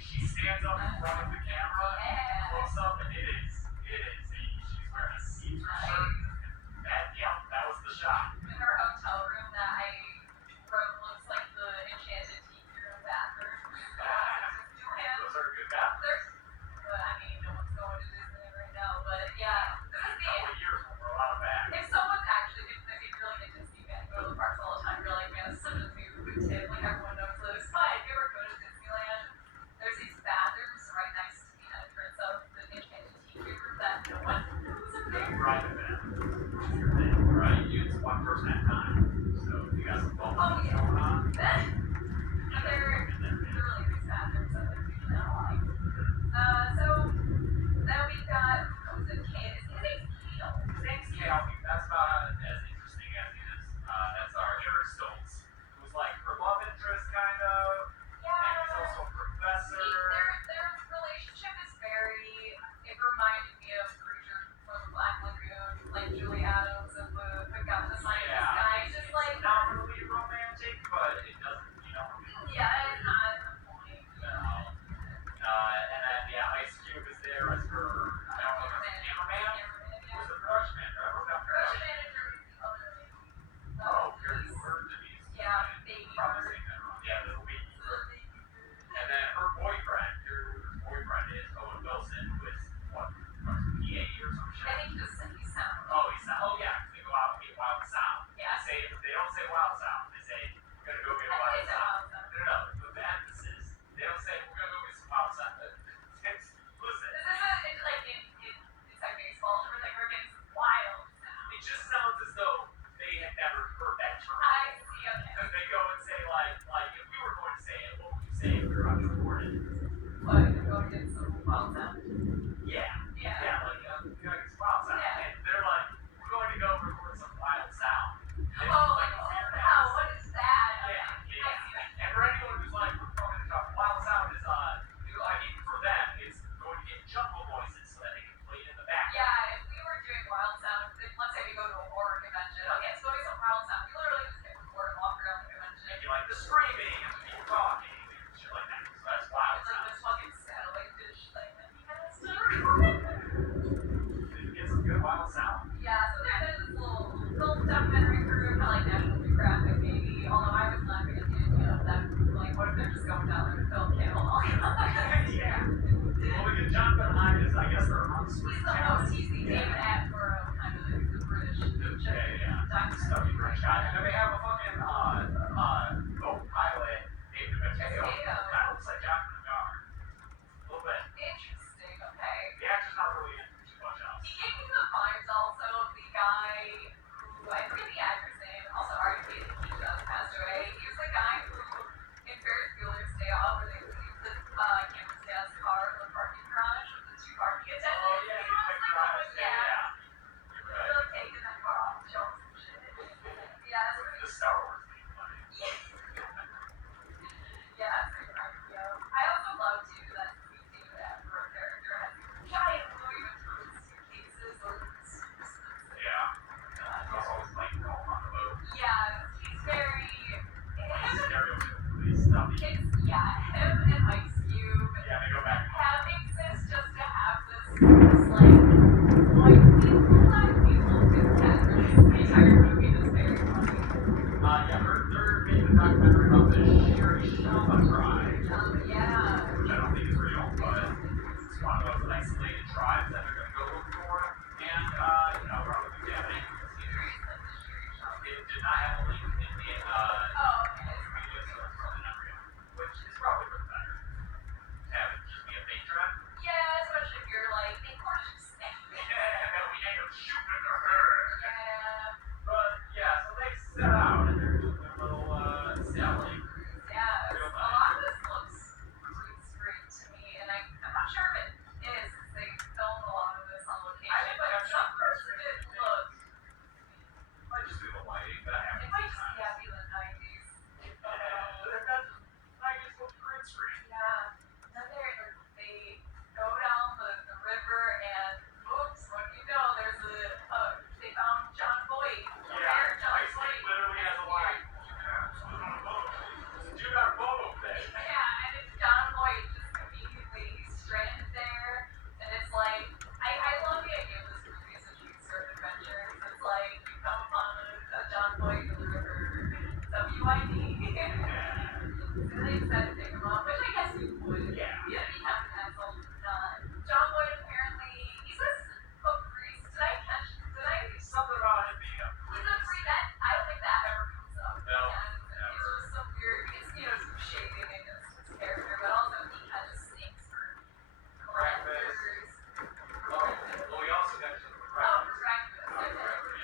She stands up in front of the camera, close up, and she's wearing a see-through shirt. That was the shot. In our hotel room that I wrote looks like the enchanted tea room bathroom. Those are good bathrooms. But I mean, no one's going to Disneyland right now. But yeah, this is the. Couple of years will grow out of that. If someone's actually, if you really get Disney fan, go to the parks all the time. You're like, man, this is such a new tip. Like everyone knows this. But if you ever go to Disneyland, there's these bathrooms right next to the entrance of the enchanted tea room that no one knows are there. Private bathrooms. That's your thing, right? It's one person at a time. So if you got some bubbles going on. They're really nice bathrooms that they're doing now. Like, so then we got who's the kid? His name's Kale. His name's Kale. That's about as interesting as he is. That's our Eric Stoltz, who's like her love interest, kind of. Yeah. And he's also a professor. Their relationship is very. It reminded me of Creature from the Black Lagoon, like Julie Adams and the guy, the scientist guy. Just like. Not really romantic, but it doesn't, Yeah, it's not the point. No. And then, Ice Cube is there as her, I don't know, cameraman? Who's the production manager? I wrote down Production production. manager is the other name. Oh, Gary Hoover, Denise. Yeah, baby. Probably saying that wrong. Yeah, little baby. And then her boyfriend, Gary Hoover's boyfriend is Owen Wilson, who is, what, from PA or some shit? I think he just said he's sound. Oh, yeah, they go out and get Wild Sound. Yeah. They don't say Wild Sound, they say, we're gonna go get I Wild think it's Sound. Wild Sound. No, with the emphasis. They don't say, we're gonna go get some Wild Sound. Listen. This isn't like in inside baseball or like we're getting some wild sound. It just sounds as though they had never heard that term. I see, okay. Because they go and say, like, if we were going to say it, what would you say if we were on the recorded? What, you're going to get some wild sound? Yeah. Yeah. Yeah, like, you're gonna get some wild sound. Yeah. And they're like, we're going to go record some wild sound. And Oh, it's like, a oh, weird wow, emphasis. what is that? Yeah. I see that. And for anyone who's like, we're going to talk wild sound is, for them, it's going to get jungle noises so that they can play it in the background. Yeah, if we were doing wild sound, let's say we go to a horror convention. Okay, let's go do some wild sound. We literally just hit record and walk around the convention. And you like the screaming and the people talking and shit like that. So that's wild It's like sound. this fucking satellite dish thing that he has to record. Did you get some good wild sound? Yeah, so there's this little documentary crew, kind of like National Geographic, maybe. Although I was laughing at the idea of that, like, what if they're just going down there to film Camel? Yeah. Well, we get John Behind is, I guess, our He's the host. He's the David Attenborough, kind of the British. Stuffy British guy. And then they have a fucking boat pilot, David Mateo. Kind of looks like John Bernard. A little bit. Interesting. Okay. The actor's not really in too much else. He gave me the vibes also of the guy who I forget the actor's name. Also, R.I.P. He just passed away. He was the guy who in Ferris Bueller's Day Off, where they leave the Cameron Diaz's car in the parking garage with the two parking attendants. Oh, yeah, He was like, yeah. yeah. You're right. Really taking that car off the shelf and shit. Yeah, that's The pretty. Star Wars thing, funny. Yeah, that's pretty crazy. I also love too that the David Attenborough character has giant Louis Vuitton suitcases or Yeah. He's always like rolling on the boat. yeah, he's very. Stereotypically stuffy. Him and Ice Cube Yeah, they go back. have exist just to have this like white people, black people catfish. The entire movie is very funny. They're making a documentary about the Sherry Shelba tribe, Yeah. which I don't think is real, but it's one of those isolated tribes that they're going to go look for. And, probably examining because it did not have a link in the Oh, okay. media, so it's probably not real, which is probably for the better. Have it just be a fake tribe. Yeah, especially if you're like, they course just and they decided to pick him up, which I guess you would. Yeah. Yeah, he had an asshole. John Boyd apparently, he's a priest. Did I? Something about him being a He's a priest. That, I don't think that ever comes up. No, And never. it's just some weird, it's, some shading against his character, but also he kind of stinks for Breakfast. collectors. Well, we also got to the Oh, breakfast. for breakfast. Okay.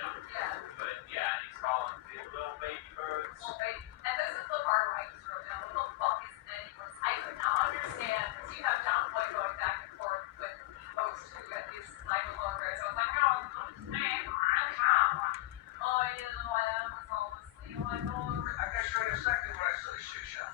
Yeah. Yeah. But yeah, he's calling the little baby birds. Well, and this is the part where I just wrote down, what the fuck is anyone? I could not understand, because you have John Boyd going back and forth with the host who is Michael Longer, so I was like, oh, I was all asleep, Michael Longer. I can show you exactly what I saw shit shot.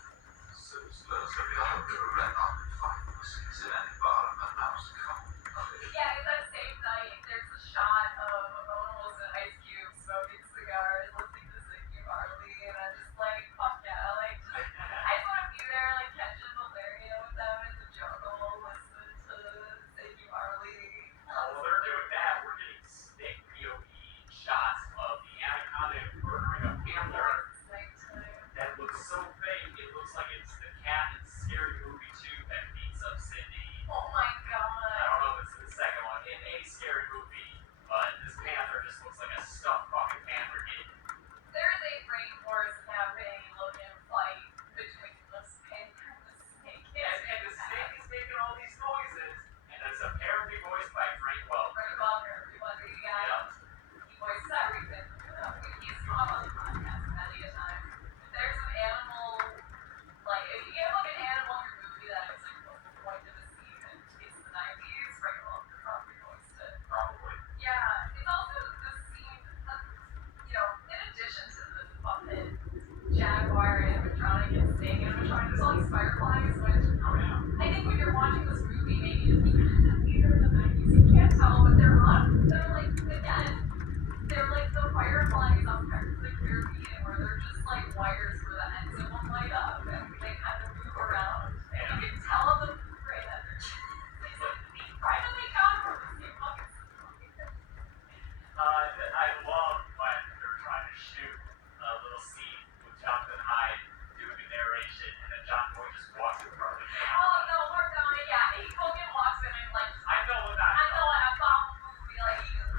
Yeah, that same night, there's a shot of Owen Wilson, Ice Cube, smoking cigars, listening to Ziggy Marley, and I'm just like, fuck yeah, like, I just want to be there, like, catching malaria with them in the jungle, listening to Ziggy Marley. Well, they're doing that. We're getting stick POV shots of the anaconda murdering a panther. That looks so fake. It looks like it's the cat in Scary Movie 2 that beats up Cindy. Oh my I god. don't know if it's the second one. In a Scary Movie, but this panther just looks like a stuffed fucking panther kid. There is a rainforest cafe looking fight between the snake and the snake. And the snake is making all these noises, and it's apparently voiced by Frank Welker. Frank Welker, everybody, Yeah. he voices everything. He's come on the podcast many a time. If there's an animal, like, if you get like an animal in your movie that is like the point of the scene and it's the 90s, Frank Welker probably voiced it. Probably. Yeah, it's also the scene, in addition to the fucking jaguar animatronic and snake animatronic, there's all these fireflies, which Oh, yeah. I think when you're watching this movie, maybe if you either in the 90s, you can't tell, but they're like, again, they're like the fireflies on Pirates of the Caribbean, where they're just like wires where the ends of them light up, and they kind of move around, and you can tell the gray that they're right when they come from the same fucking I love when they're trying to shoot a little scene with Jonathan Hyde doing the narration, and then John Boyd just walks in front of the camera. Oh no, we're done. Yeah, he fucking walks in and like, I know what that I know, and I found the movie, like, he just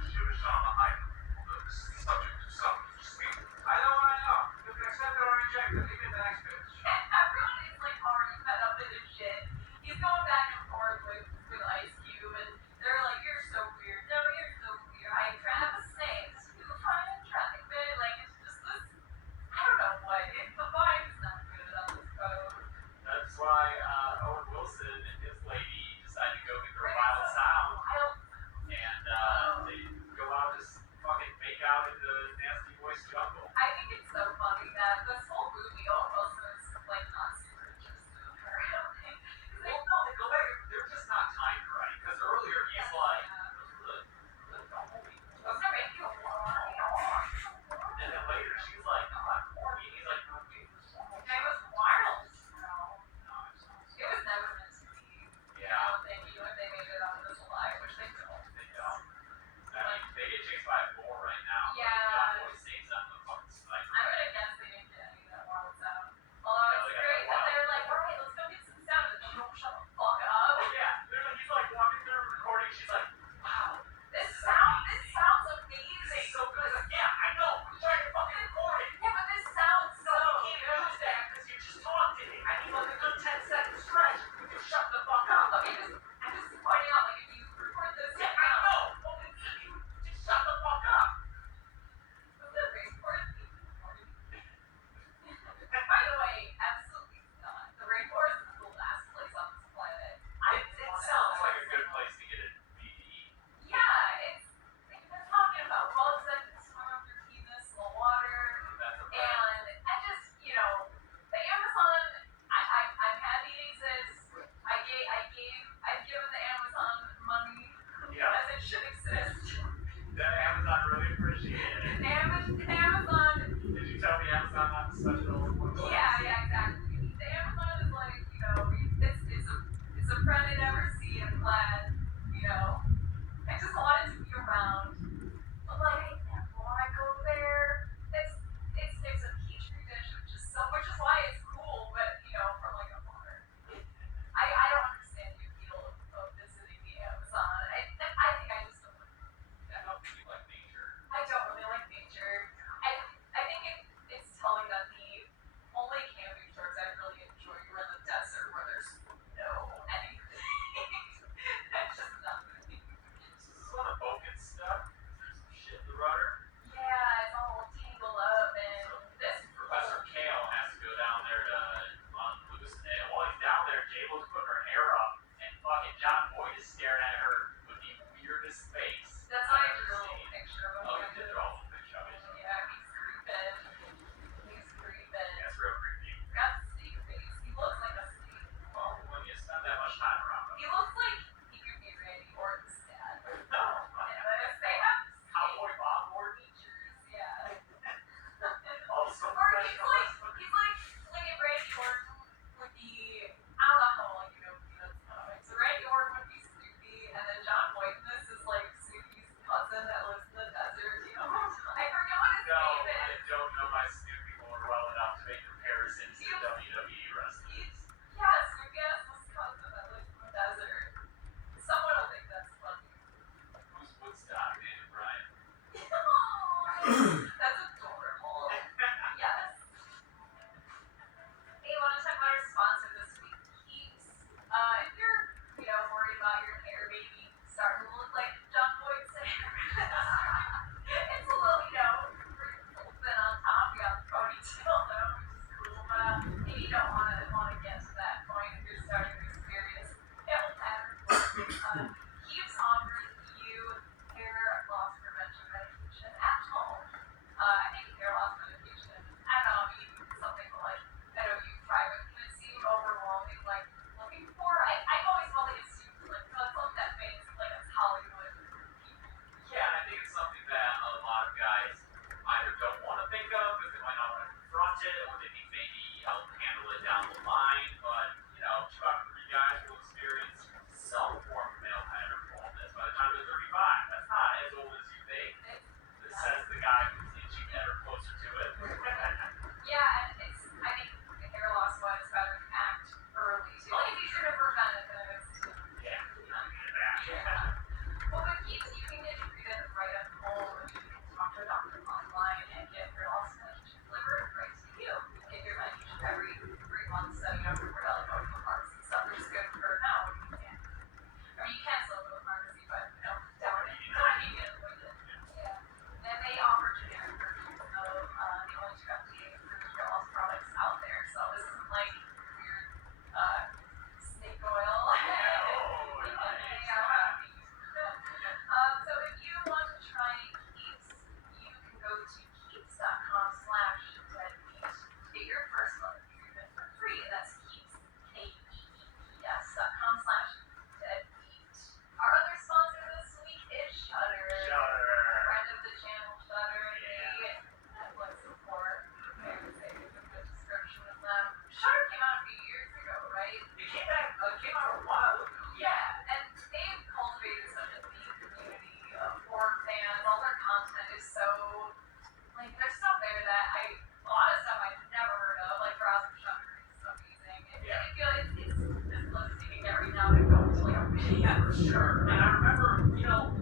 Yeah, for sure. And I remember,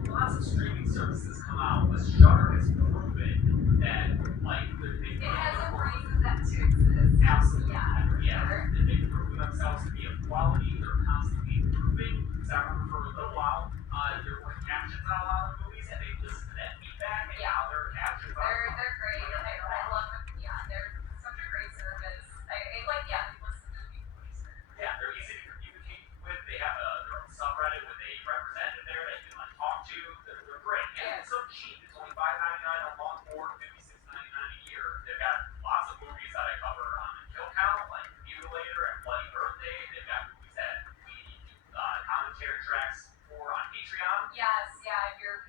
lots of streaming services come out, but Shudder has proven that, like, they It put has in a the work. reason that to exist. Absolutely. Yeah, Yeah. sure. And they've proven themselves to be of quality. They're constantly improving. Because I remember for a little while, there were captions on a lot of movies, and they listened to that feedback, and Yeah. now there are captions on They're great. I love them. Yeah, they're such a great service. I like, yeah, they listen to people research. Yeah, they're easy to communicate with. They have their own subreddit with a representative there that you can like talk to. They're great. And it's so cheap. It's only $5.99 a month or $56.99 a year. They've got lots of movies that I cover on the Kill Count, like Mutilator and Bloody Birthday. They've got movies that we do commentary tracks for on Patreon. Yes, yeah, if you're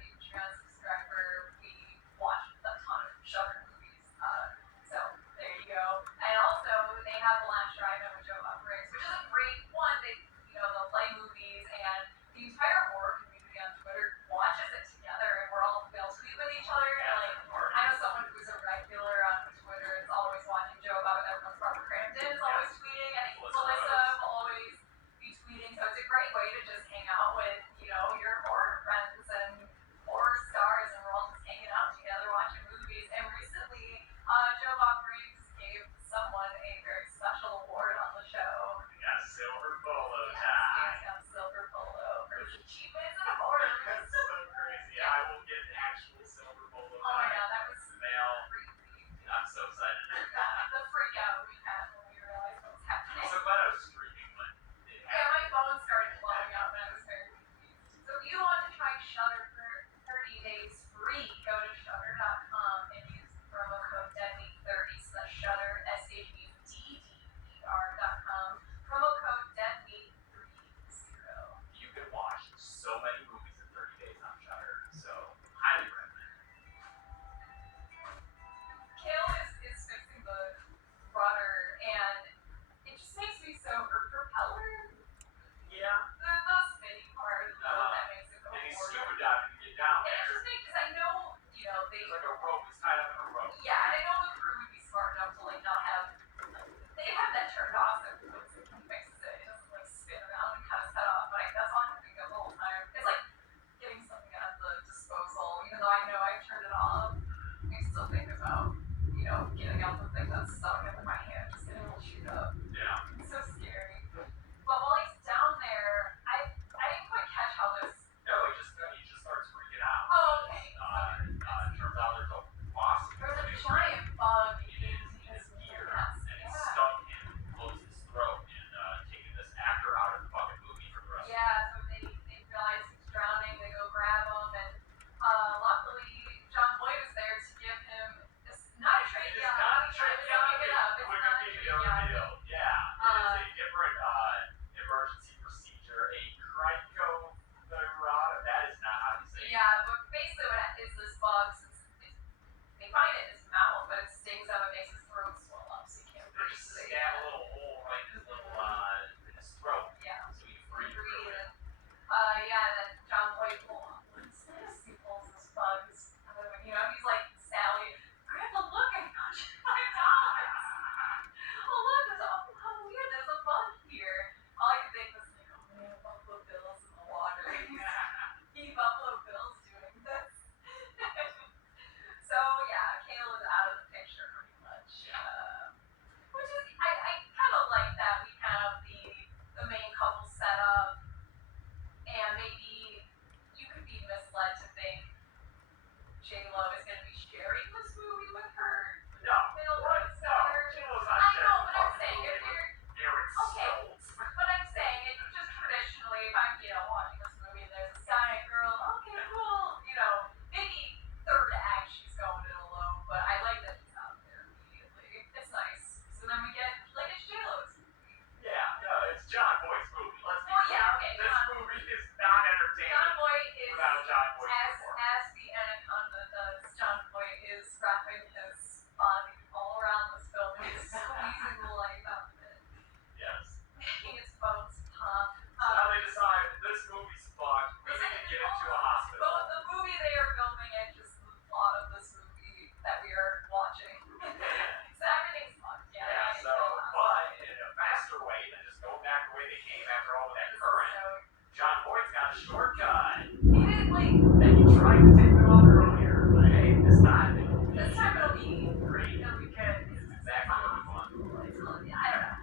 got a shortcut. He didn't like. And you tried to take them out earlier. But hey, this time it'll be great. It'll be good. This is exactly what we want. I don't know.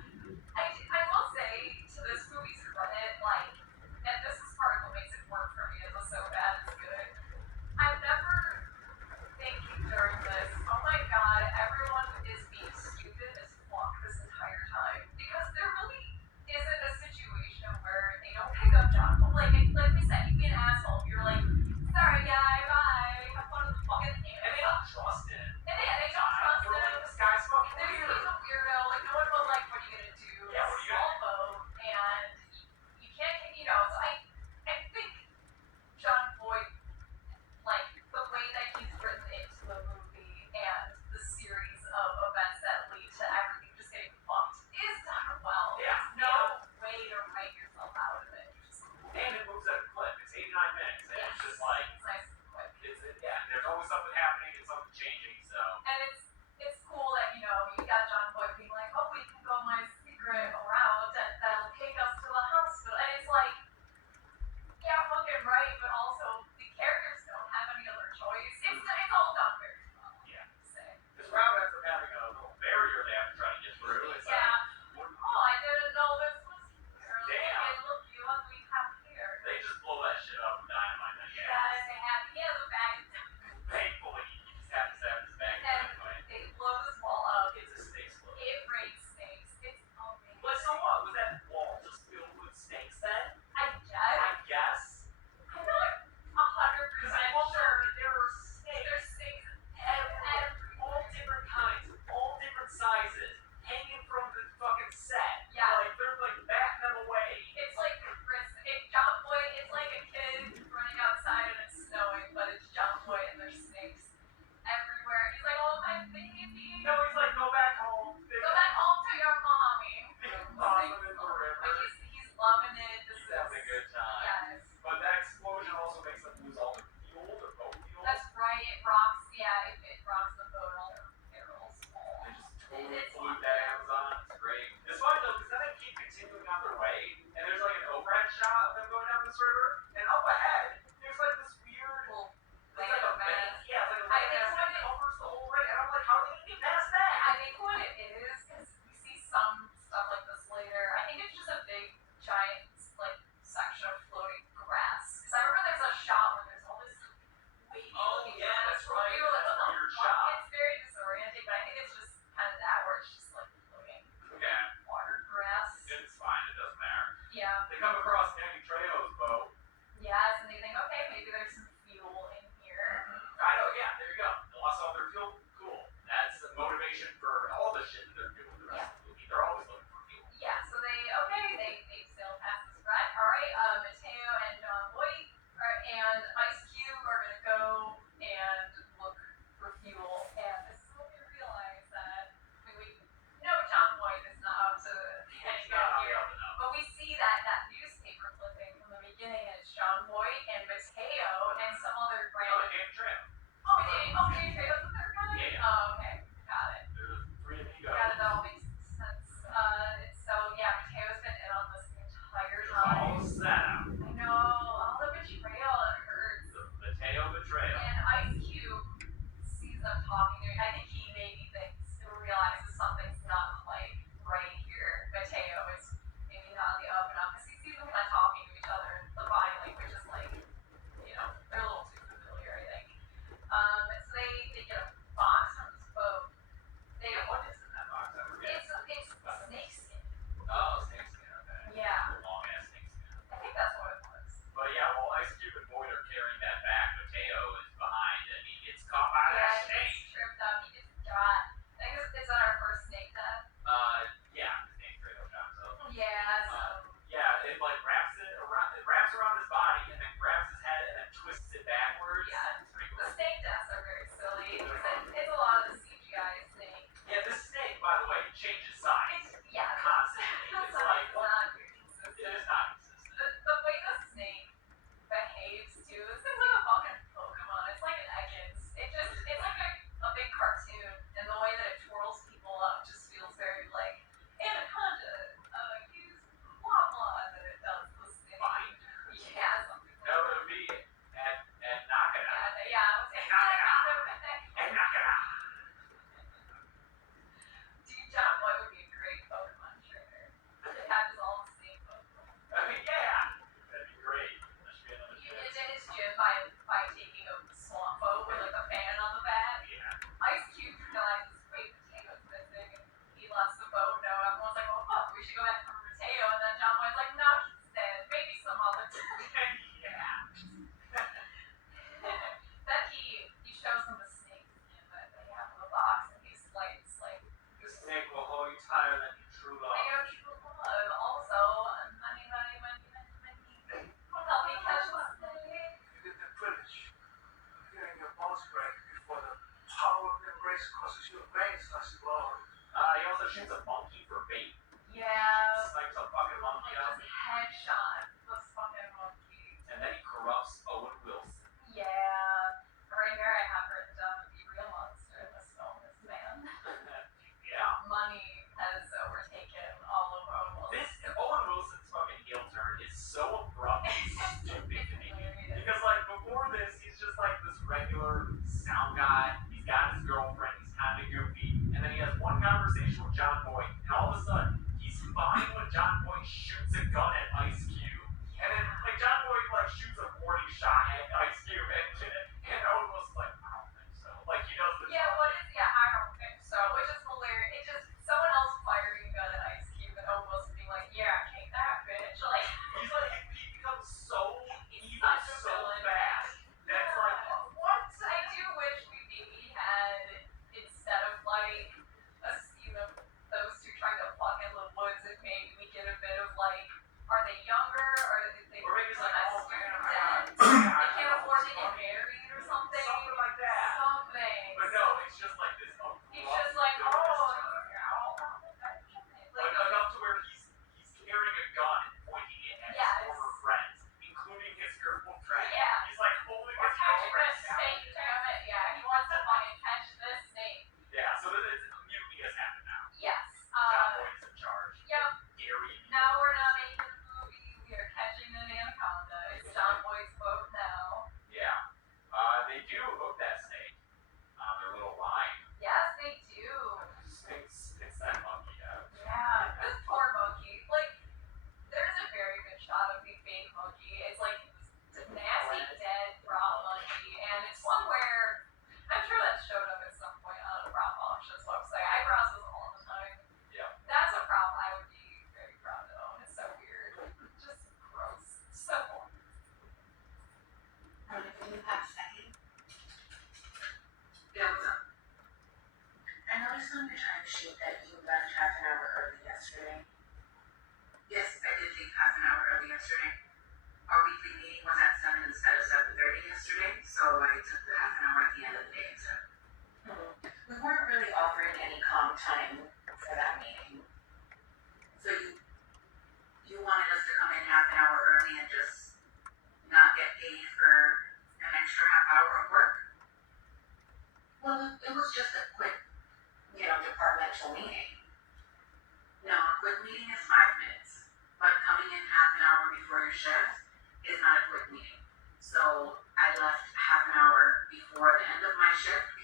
I will say to this movie's credit, like, and this is part of what makes it work for me. It was so bad it's good. I'm never thinking during this, oh my god, everyone is being stupid as fuck this entire time. Because there really isn't a situation where they don't pick up John. Like we said, you'd be an asshole. You're like, sorry guy, bye. Have fun with the fucking game. And they don't trust him. And they don't trust They're like, him. this guy's fucking He's weird. a weirdo. Like, no one will like, what are you gonna do? Yeah, what are you Small boat, and you can't, so I think John Boyd, like, the way that he's written into the movie and the series of events that lead to everything just getting fucked is done well. Yeah. There's no way to write yourself out of it. And it moves at a clip. It's 89 minutes. And it's just like, It's nice and quick. there's always something happening and something changing, so. And it's cool that, you got John Boyd being like, oh, we can go my secret route that'll take us to the hospital. And it's like, yeah, fucking right, but also the characters don't have any other choice. It's all done very well. Yeah. Say. This route ends up having a little barrier they have to try to get through. It's Yeah. Oh, I didn't know this was here. Damn. Like, look, you ugly have here. they just blow that shit up with dynamite. And He has a bag. thankfully, he just happens to have his bag of And dynamite. they blow this wall up. It's a snake split. It rains snakes. It's amazing. But so what? Was that wall just filled with snakes then? I I guess. I'm not 100% Because I wonder sure. if there are snakes. There's snakes Everywhere. All different kinds, all different sizes, hanging from the fucking set. Yeah. Like, they're like batting them away. It's like John Boyd, it's like a kid running outside and it's snowing, but it's John Boyd and there's snakes everywhere. He's like, oh, my baby. No, he's like, go back home. Go back home to your mommy. Toss him in the river. Like he's loving it. This He's having a is, good time. yes. But that explosion also makes them lose all their fuel, their boat fuel. That's right. It rocks. Yeah, it rocks the boat. All their barrels fall. They just totally It's pollute that Amazon. It's great. It's fun though, because then they keep continuing on their way, and there's like an overhead shot of them going down this river, and up ahead, there's like this weird, Well, it's like a bank. Yeah, it's like a I think landmass what that it- covers the whole way, and I'm like, how are they gonna get past that? I think what it is we see some stuff like this later. I think it's just a big, giant, like, section of floating grass. Because I remember there's a shot where there's all this wavy Oh, looking yeah, grass. that's right. We were like, That's what a the weird fuck? shot. It's very disorienting, but I think it's just kind of that where it's just like floating Okay, water grass. it's fine, it doesn't matter. Yeah. They come across Danny Trejo's boat. Yes, and they think, okay, maybe there's some fuel in here. I know, yeah, there you go. They lost all their fuel. Cool. That's the motivation for all the shit that they're doing the rest of the movie. They're always looking for fuel. Yeah, so they sail past this wreck. All right, Mateo and John Boyd and Ice Cube are gonna go and look for fuel. And this is when we realize that we know John Boyd is not up to any It's good not here, up and up. but we see that newspaper clipping exchange with John Boy, and all of a sudden, he's fine when John Boy shoots a gun at Ice Cube, and then like John Boy like shoots a warning shot at Ice Cube, and Owen was like, I don't think so. Like he does the Yeah, what is? Yeah, I don't think so. Which is hilarious. It just someone else firing a gun at Ice Cube and almost being like, yeah, take that, bitch. Like he's like he becomes so he's evil such a so villain. fast. That's like what? I do wish we maybe had, instead of like a scene of those two trying to fuck in the woods, and maybe we get a bit of like, are they younger? Or they Or maybe it's like, that oh student man, dead? yeah, They can't afford to get married or something. something like that. Something. But no, it's just like this. He's just like, oh, like, enough to where he's carrying a gun and pointing it at Yes. his former friends, including his girlfriend. yeah. He's like holding We're his catching girlfriend this down. snake, damn it. Yeah, he wants to fucking catch this snake. Yeah, so then it's mutiny has happened now. Yes. John Boyd's in charge. Yep. Gary. Now we're not making a movie. We are catching an anaconda. It's John Boy's boat now. Yeah. They do hook that snake on their little line. Yes, they do. It's that monkey out. Yeah, this poor monkey. Like, there's a very good shot of the fake monkey. It's like it's a nasty, dead, raw monkey, and it's one where I'm sure that showed up at some point on a prop auction's website. I browse this all the time. Yeah. That's a prop I would be very proud to own. It's so weird. Just gross. So boring. Do you have a second? Yeah, what's up? I noticed on your timesheet that you left half an hour early yesterday. Yes, I did leave half an hour early yesterday. Our weekly meeting was at 7 instead of 7:30 yesterday, so I took the half an hour at the end of the day instead. We weren't really offering any calm time for that meeting. So you wanted us to come in half an hour early and just not get paid for an extra half hour of work? Well, it was just a quick, departmental meeting. No, a quick meeting is 5 minutes, but coming in half an hour before your shift is not a quick meeting. So I left half an hour before the end of my shift